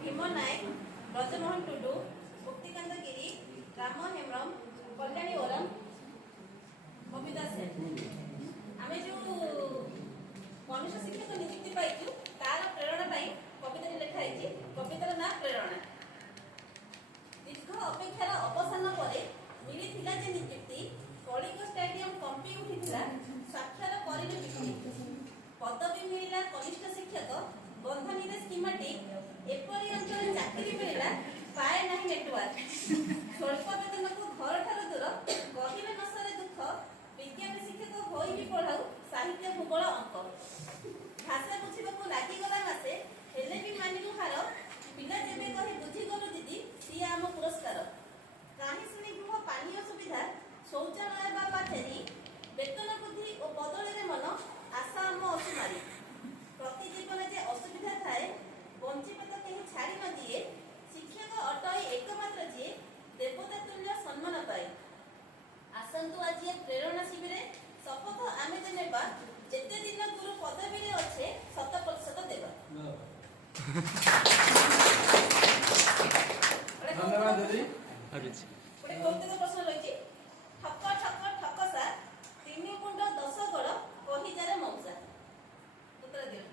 भीम नायक, ब्रजमोहन टुडू, मुक्तिकांत गिरी, Ram Hembram, Kalyani Oram, Babita Sen. आमे जो मनुष्य शिक्षक नियुक्ति पाइछु तार प्रेरणा पाई कविता लिखाई। कवितार ना प्रेरणा। दीर्घ अपेक्षार अवसान पर मिलिथिला जे नियुक्ति कलिंग स्टेडियम कंपी उठिथिला साक्षर परिणति। पदवी मिलिला कनिष्ठ शिक्षक बंधनी स्कीमेटिक एपरी अंचल चाकरी मिलला पाए नहीं नेटवर्क। स्वल्प वेतन को घर ठार दूर कहले नसरे दुख विज्ञान शिक्षक होई भी पढ़ाऊ साहित्य भूगोल अंक। भाषा बुझीबाकू लागिगला मासे हेले भी मानिलु हार पिला जेबे कहि बुझीगलु दीदी सी आम पुरस्कार। काही शुणी गृह पानीय सुविधा शौचालय बा पाठेरी वेतन वृद्धि और बदले मन आशा आम असुमारी। प्रति जीवन जे असुविधा थाए बंचित तो कहीं छाड़ी न दिए शिक्षक अटई एकमात्र जी देवता तुल्य सम्मान पाए। आसंतु आज प्रेरणा शिविर शपथ आमे जे नेबा जेते दिन गुरु पदवी रे अच्छे 100% देबा। धन्यवाद दीदी। गोटे कौतुक प्रश्न रही ठक ठक ठकसा 3 कुंड 10 गड़ कही जारे मौसा। उत्तर दियो।